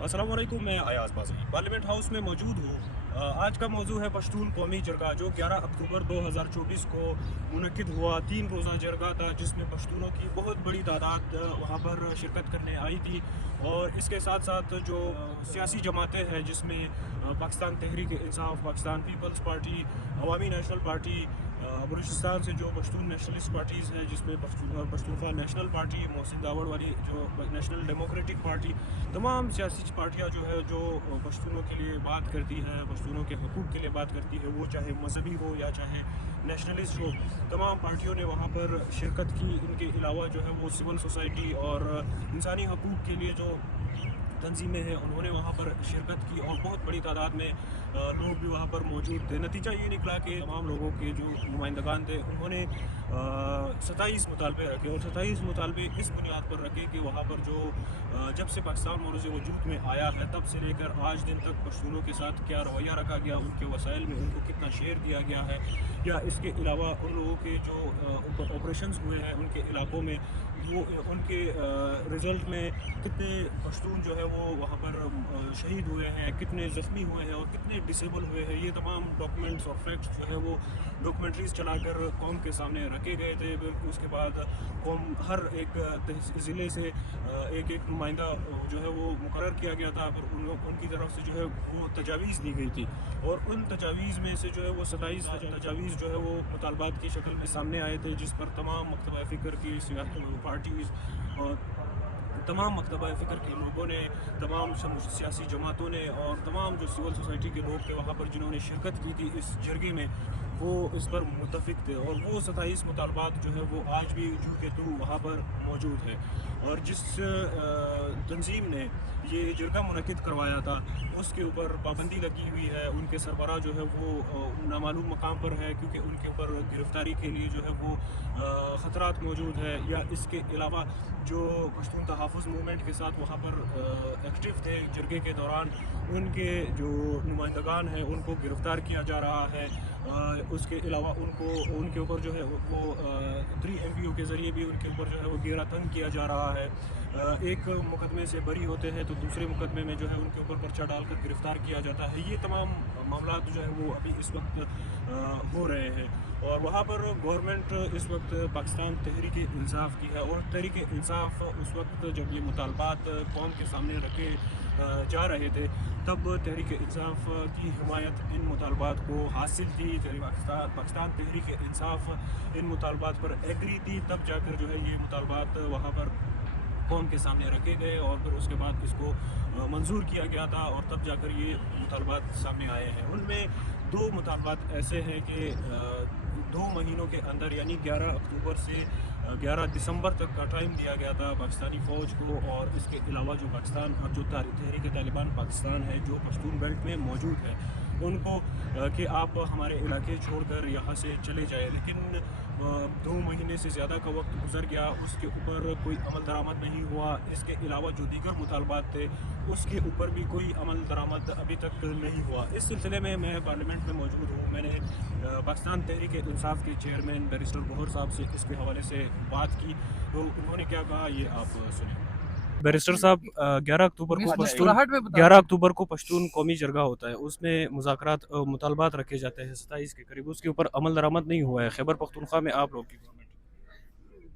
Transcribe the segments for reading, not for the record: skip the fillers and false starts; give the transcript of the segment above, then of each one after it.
अस्सलाम वालेकुम, मैं अयाज बाज़ी पार्लियामेंट हाउस में मौजूद हूँ। आज का मौजू है पश्तून कौमी जरगा, जो 11 अक्टूबर 2024 को मुनक्किद हुआ। 3 रोज़ा जरगा था जिसमें पश्तूनों की बहुत बड़ी तादाद वहाँ पर शिरकत करने आई थी। और इसके साथ साथ जो सियासी जमातें हैं, जिसमें पाकिस्तान तहरीक इंसाफ, पाकिस्तान पीपल्स पार्टी, अवामी नेशनल पार्टी, बलूचिस्तान से जो पश्तून नेशनलिस्ट पार्टीज़ हैं, जिसमें पश्तूनख्वा नेशनल पार्टी, मोहसिन दावड़ वाली जो नेशनल डेमोक्रेटिक पार्टी, तमाम सियासी पार्टियाँ जो है जो पश्तूनों के लिए बात करती है, पश्तूनों के हकूक़ के लिए बात करती है, वो चाहे मजहबी हो या चाहे नेशनलिस्ट हो, तमाम पार्टियों ने वहाँ पर शिरकत की। इनके अलावा जो है वो सिविल सोसाइटी और इंसानी हकूक़ के लिए जो तंजीमें हैं, उन्होंने वहाँ पर शिरकत की और बहुत बड़ी तादाद में लोग भी वहाँ पर मौजूद थे। नतीजा ये निकला कि तमाम लोगों के जो नुमाइंदगान थे, उन्होंने 27 मुतालबे रखे, और 27 मुतालबे इस बुनियाद पर रखे कि वहाँ पर जो जब से पाकिस्तान मौरूज़ वजूद में आया है, तब से लेकर आज दिन तक पश्तूनों के साथ क्या रवैया रखा गया, उनके वसाइल में उनको कितना शेयर दिया गया है, या इसके अलावा उन लोगों के जो ऊपर ऑपरेशंस हुए हैं उनके इलाकों में, वो उनके रिज़ल्ट में कितने पश्तून जो है वो वहाँ पर शहीद हुए हैं, कितने ज़ख्मी हुए हैं और कितने डिसेबल हुए हैं, ये तमाम डॉक्यूमेंट्स और फैक्ट्स जो है वो डॉक्यूमेंट्रीज़ चलाकर कौम के सामने रखे गए थे। फिर उसके बाद कौम हर एक ज़िले से एक एक नुमाइंदा जो है वो मुकर्रर किया गया था, पर उनकी तरफ से जो है वो तजावीज़ दी गई थी, और उन तजावीज़ में से जो है वो 27 तजावीज़ जो है वो मुतालबात की शक्ल में सामने आए थे, जिस पर तमाम मकतबा फ़िक्र की पार्टीज़ और तमाम मकतबा फ़िक्र के लोगों ने, तमाम सियासी जमातों ने और तमाम जो सिविल सोसाइटी के लोग थे वहाँ पर, जिन्होंने शिरकत की थी इस जरगे में, वो इस पर मुत्तफ़िक थे। और वो 27 मुतालबात जो है वो आज भी जू के तू वहाँ पर मौजूद है। और जिस तंजीम ने ये जरगा मुनक्किद करवाया था, उसके ऊपर पाबंदी लगी हुई है। उनके सरबराह जो है वो नामालूम मकाम पर है, क्योंकि उनके ऊपर गिरफ़्तारी के लिए जो है वो ख़तरात मौजूद है। या इसके अलावा जो पश्तून तहफ़्फ़ुज़ मूवमेंट के साथ वहाँ पर एक्टिव थे जरगे के दौरान, उनके जो नुमाइंदगान हैं उनको गिरफ़्तार किया जा रहा है। उसके अलावा उनके ऊपर जो है वो 3 MPO के ज़रिए भी उनके ऊपर जो है वो घेरा तंग किया जा रहा है। एक मुकदमे से बरी होते हैं तो दूसरे मुकदमे में जो है उनके ऊपर पर्चा डालकर गिरफ़्तार किया जाता है। ये तमाम मामला जो है वो अभी इस वक्त हो रहे हैं। और वहाँ पर गवर्नमेंट इस वक्त पाकिस्तान तहरीक इंसाफ की है, और तहरीक इंसाफ उस वक्त जब ये मुतालबात कौम के सामने रखे जा रहे थे, तब तहरीक इंसाफ की हिमायत इन मुतालबात को हासिल थी। पाकिस्तान तहरीक इंसाफ इन मुतालबात पर एग्री थी, तब जाकर जो है ये मुतालबात वहाँ पर कौम के सामने रखे गए, और फिर उसके बाद इसको मंजूर किया गया था, और तब जाकर ये मुतालबात सामने आए हैं। उनमें 2 मुतालबात ऐसे हैं कि 2 महीनों के अंदर, यानी 11 अक्टूबर से 11 दिसंबर तक का टाइम दिया गया था पाकिस्तानी फ़ौज को, और इसके अलावा जो पाकिस्तान और जो तहरीक तालिबान पाकिस्तान है जो पश्तून बेल्ट में मौजूद है, उनको कि आप हमारे इलाके छोड़कर यहाँ से चले जाए। लेकिन 2 महीने से ज़्यादा का वक्त गुजर गया, उसके ऊपर कोई अमल दरामद नहीं हुआ। इसके अलावा जो दीगर मुतालबात थे, उसके ऊपर भी कोई अमल दरामद अभी तक नहीं हुआ। इस सिलसिले में मैं पार्लियामेंट में मौजूद हूँ। मैंने पाकिस्तान तहरीक इंसाफ के चेयरमैन बैरिस्टर गौहर साहब से इसके हवाले से बात की, तो उन्होंने क्या कहा ये आप सुनिए। बैरिस्टर साहब, 11 अक्टूबर को पश्तून कौमी जरगा होता है, उसमें मुज़ाकरात मुतालबात रखे जाते हैं 27 के करीब, उसके ऊपर अमल दरामद नहीं हुआ है। खैबर पख्तूनख्वा में आप लोग की गवर्नमेंट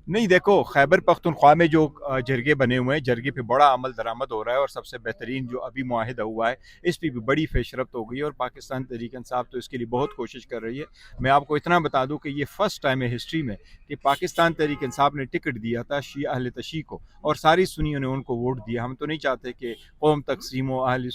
नहीं, देखो, खैबर पख्तूनख्वा में जो जरगे बने हुए हैं, जरगे पे बड़ा अमल दरामद हो रहा है, और सबसे बेहतरीन जो अभी मुआहिदा हुआ है, इस पर भी बड़ी फेशरफ्त हो गई है, और पाकिस्तान तहरीक इंसाफ तो इसके लिए बहुत कोशिश कर रही है। मैं आपको इतना बता दूं कि ये फर्स्ट टाइम है हिस्ट्री में कि पाकिस्तान तहरीक इंसाफ ने टिकट दिया था शिया अहल तशी को, और सारी सुन्नियों ने उनको वोट दिया। हम तो नहीं चाहते कि कौम तकसीम हो अहल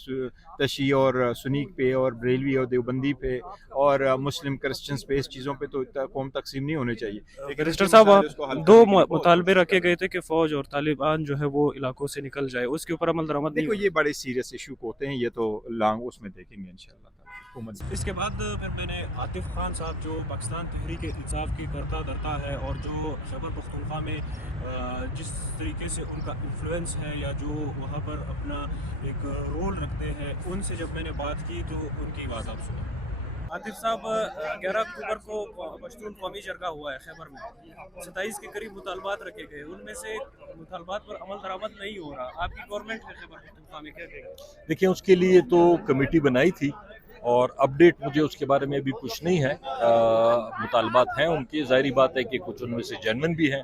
तशी और सुन्नी पे और बरेलवी और देवबंदी पे और मुस्लिम क्रिश्चियंस पे, इस चीज़ों पे तो कौम तकसीम नहीं होनी चाहिए। बैरिस्टर साहब, आप 2 मुतालबे रखे गए थे कि फ़ौज और तालिबान जो है वो इलाकों से निकल जाए, उसके ऊपर अमल दरामद नहीं देखो, हुआ। ये बड़े सीरियस इशू होते हैं, ये तो लॉन्ग उसमें देखेंगे इंशाल्लाह। इसके बाद फिर मैंने आतिफ खान साहब, जो पाकिस्तान तहरीक इंसाफ की करता धरता है और जो खैबर पख्तूनख्वा में जिस तरीके से उनका इन्फ्लुएंस है या जो वहाँ पर अपना एक रोल रखते हैं, उनसे जब मैंने बात की तो उनकी बात आप सुनो। आतिफ साहब, 11 अक्टूबर को पश्तून कौमी जरगा हुआ है खैबर में, 27 के करीब मुतालबात रखे गए, उनमें से मुतालबात पर अमल दरामद नहीं हो रहा। आपकी गवर्नमेंट है खैबर पख्तूनख्वा में, क्या कहेगी? देखिए, उसके लिए तो कमेटी बनाई थी और अपडेट मुझे उसके बारे में अभी कुछ नहीं है। मुतालबात हैं उनकी, ज़ाहिरी बात है कि कुछ उनमें से जेन्युइन भी हैं,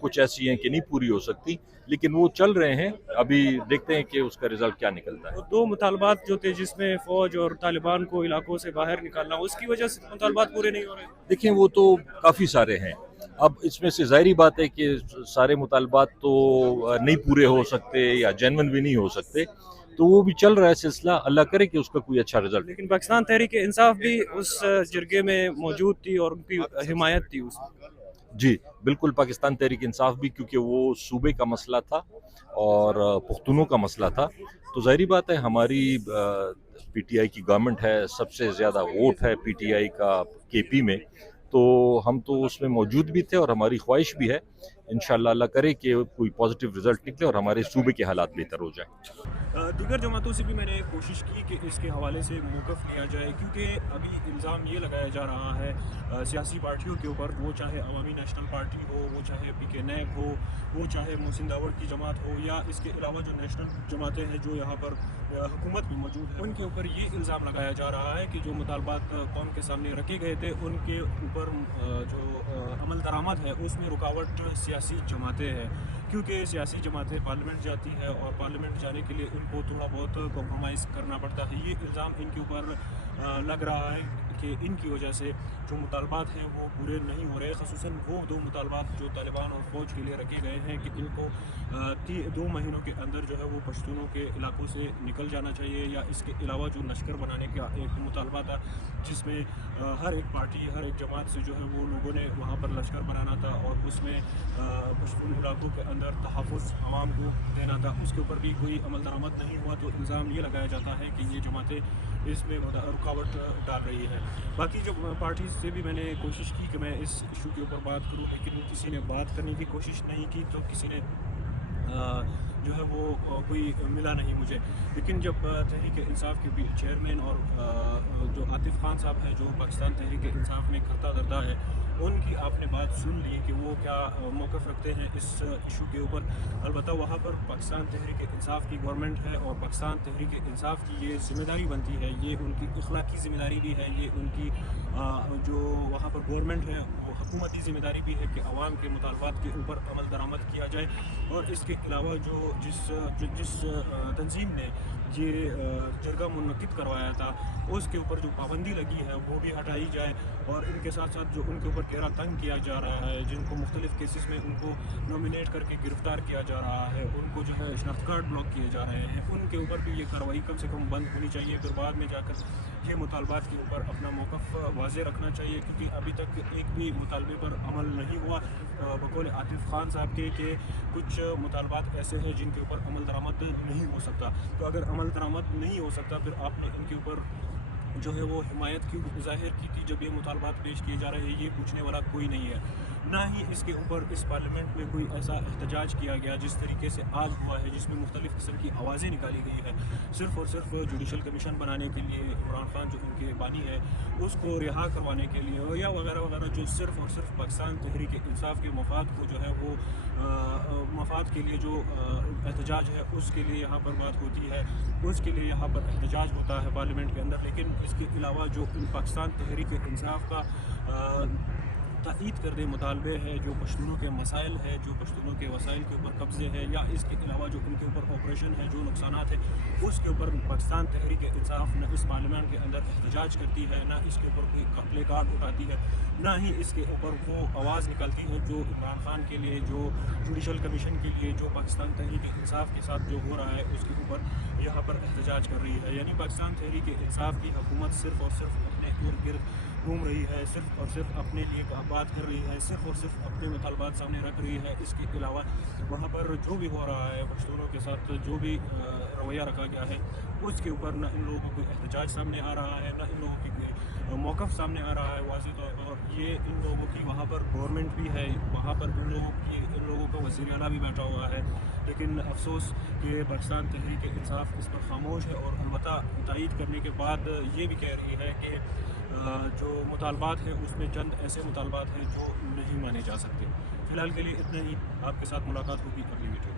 कुछ ऐसी हैं कि नहीं पूरी हो सकती, लेकिन वो चल रहे हैं। अभी देखते हैं कि उसका रिजल्ट क्या निकलता है। वो दो मुतालबात जो थे जिसमें फ़ौज और तालिबान को इलाकों से बाहर निकालना, उसकी वजह से मुतालबात पूरे नहीं हो रहे। देखिए, वो तो काफ़ी सारे हैं। अब इसमें से ज़ाहिरी बात है कि सारे मुतालबात तो नहीं पूरे हो सकते या जेन्युइन भी नहीं हो सकते, तो वो भी चल रहा है सिलसिला। अल्लाह करे कि उसका कोई अच्छा रिजल्ट। लेकिन पाकिस्तान तहरीक इंसाफ भी उस जरगे में मौजूद थी और उनकी हिमायत थी उसमें। जी बिल्कुल, पाकिस्तान तहरीक इंसाफ भी, क्योंकि वो सूबे का मसला था और पुख्तूनों का मसला था, तो ज़ाहिरी बात है हमारी पीटीआई की गवर्नमेंट है, सबसे ज़्यादा वोट है पीटीआई का केपी में, तो हम तो उसमें मौजूद भी थे और हमारी ख्वाहिश भी है इंशाअल्लाह अल्लाह करे कि कोई पॉजिटिव रिजल्ट निकले और हमारे सूबे के हालात बेहतर हो जाएं। दीगर जमातों से भी मैंने कोशिश की कि इसके हवाले से मौक़िफ़ लिया जाए, क्योंकि अभी इल्ज़ाम ये लगाया जा रहा है सियासी पार्टियों के ऊपर, वो चाहे अवामी नेशनल पार्टी हो, वो चाहे पीके नैब हो, वो चाहे मोहसिन दावड़ की जमात हो, या इसके अलावा जो नेशनल जमातें हैं जो यहाँ पर हुकूमत में मौजूद है, उनके ऊपर ये इल्ज़ाम लगाया जा रहा है कि जो मुतालबात कौम के सामने रखे गए थे उनके ऊपर जो अमल दरामद है उसमें रुकावट सियासी जमातें हैं, क्योंकि सियासी जमातें पार्लियामेंट जाती है और पार्लियामेंट जाने के लिए उनको थोड़ा बहुत कॉम्प्रोमाइज़ करना पड़ता है। ये इल्ज़ाम इनके ऊपर लग रहा है कि इनकी वजह से जो मुतालबात हैं वो पूरे नहीं हो रहे, ख़ुसूसन वो दो मुतालबात जो तालिबान और फ़ौज के लिए रखे गए हैं कि इनको 2 महीनों के अंदर जो है वो पश्तूनों के इलाकों से निकल जाना चाहिए, या इसके अलावा जो लश्कर बनाने का एक मुतालबा था जिसमें हर एक पार्टी, हर एक जमात से जो है वो लोगों ने वहाँ पर लश्कर बनाना था और उसमें पश्तून इलाकों के अंदर तहफ़्फ़ुज़ आवाम को देना था, उसके ऊपर भी कोई अमल दरामद नहीं हुआ। तो इल्ज़ाम ये लगाया जाता है कि ये जमातें इसमें रुकावट डाल रही है। बाकी जो पार्टी से भी मैंने कोशिश की कि मैं इस इशू के ऊपर बात करूं, लेकिन किसी ने बात करने की कोशिश नहीं की, तो किसी ने जो है वो कोई मिला नहीं मुझे। लेकिन जब तहरीक इंसाफ के चेयरमैन और जो आतिफ खान साहब हैं जो पाकिस्तान तहरीक इंसाफ में करता धरता है, उनकी आपने बात सुन ली कि वो क्या मौक़िफ़ रखते हैं इस इशू के ऊपर। अलबत्ता वहाँ पर पाकिस्तान तहरीक इंसाफ की गवर्नमेंट है और पाकिस्तान तहरीक इंसाफ की ये ज़िम्मेदारी बनती है, ये उनकी अखलाकी ज़िम्मेदारी भी है, ये उनकी जो वहाँ पर गवर्नमेंट है वो हुकूमती ज़िम्मेदारी भी है कि आवाम के मुतालबात के ऊपर अमल दरामद किया जाए। और इसके अलावा जो जिस तंजीम ने ये जरगा मुनक़िद करवाया था उसके ऊपर जो पाबंदी लगी है वो भी हटाई जाए, और इनके साथ साथ जो उनके ऊपर घेरा तंग किया जा रहा है, जिनको मुख्तलिफ़ केसेस में उनको नॉमिनेट करके गिरफ़्तार किया जा रहा है, उनको जो है शनाख्त कार्ड ब्लॉक किए जा रहे हैं, उनके ऊपर भी ये कार्रवाई कम से कम बंद होनी चाहिए। फिर बाद में जाकर ये मुतालबात के ऊपर अपना मौक़िफ़ वाज़े रखना चाहिए, क्योंकि अभी तक एक भी मुतालबे पर अमल नहीं हुआ। बकौल आतिफ खान साहब के कुछ मुतालबात ऐसे हैं जिनके ऊपर अमल दरामद नहीं हो सकता। तो अगर अमल दरामद नहीं हो सकता, फिर आपने इनके ऊपर जो है वो हिमायत क्यों ज़ाहिर की थी जब ये मुतालबात पेश किए जा रहे हैं, ये पूछने वाला कोई नहीं है। ना ही इसके ऊपर इस पार्लियामेंट में कोई ऐसा एहतजाज किया गया जिस तरीके से आज हुआ है, जिसमें मुख्तलिफ़ किस्म की आवाज़ें निकाली गई है, सिर्फ़ और सिर्फ जुडिशल कमीशन बनाने के लिए, इमरान खान जो उनके बानी है उसको रिहा करवाने के लिए, या वगैरह वगैरह, जो सिर्फ़ और सिर्फ पाकिस्तान तहरीक इंसाफ के मफाद को जो है वो मफाद के लिए जो एहतजाज है उसके लिए यहाँ पर बात होती है, उसके लिए यहाँ पर एहतजाज होता है पार्लियामेंट के अंदर। लेकिन इसके अलावा जो पाकिस्तान तहरीक इंसाफ का ताक़ीद करदे मुतालबे हैं, जो पश्तूनों के मसाइल है, जो पश्तूनों के वसाइल के ऊपर कब्ज़े है, या इसके अलावा जो उनके ऊपर ऑपरेशन है, जो नुकसानात है, उसके ऊपर पाकिस्तान तहरीक इंसाफ न इस पार्लियामेंट के अंदर एहतजाज करती है, ना इसके ऊपर कोई प्ले कार्ड उठाती है, ना ही इसके ऊपर वो आवाज़ निकलती है जो इमरान खान के लिए, जो जुडिशल कमीशन के लिए, जो पाकिस्तान तहरीक इंसाफ के साथ जो हो रहा है उसके ऊपर यहाँ पर एहतजाज कर रही है। यानी पाकिस्तान तहरीक इंसाफ की हुकूमत सिर्फ़ और सिर्फ अपने इर्द गिर्द घूम रही है, सिर्फ़ और सिर्फ अपने लिए बात कर रही है, सिर्फ़ और सिर्फ अपने मुतालबात सामने रख रही है। इसके अलावा वहाँ पर जो भी हो रहा है पश्तूनों के साथ, जो भी रवैया रखा गया है उसके ऊपर न इन लोगों को एहतजाज सामने आ रहा है, न इन लोगों की मौक़िफ़ सामने आ रहा है वाज़ेह तौर पर। ये इन लोगों की वहाँ पर गवर्नमेंट भी है, वहाँ पर इन लोगों का वज़ीर आला भी बैठा हुआ है, لیکن افسوس کہ پاکستان تحریک انصاف اس پر خاموش ہے، اور البتہ تائید کرنے کے بعد یہ بھی کہہ رہی ہے کہ جو مطالبات ہیں اس میں چند ایسے مطالبات ہیں جو نہیں مانے جا سکتے۔ فی الحال کے لیے اتنا ہی، آپ کے ساتھ ملاقات ہوگی اگلی ویڈیو۔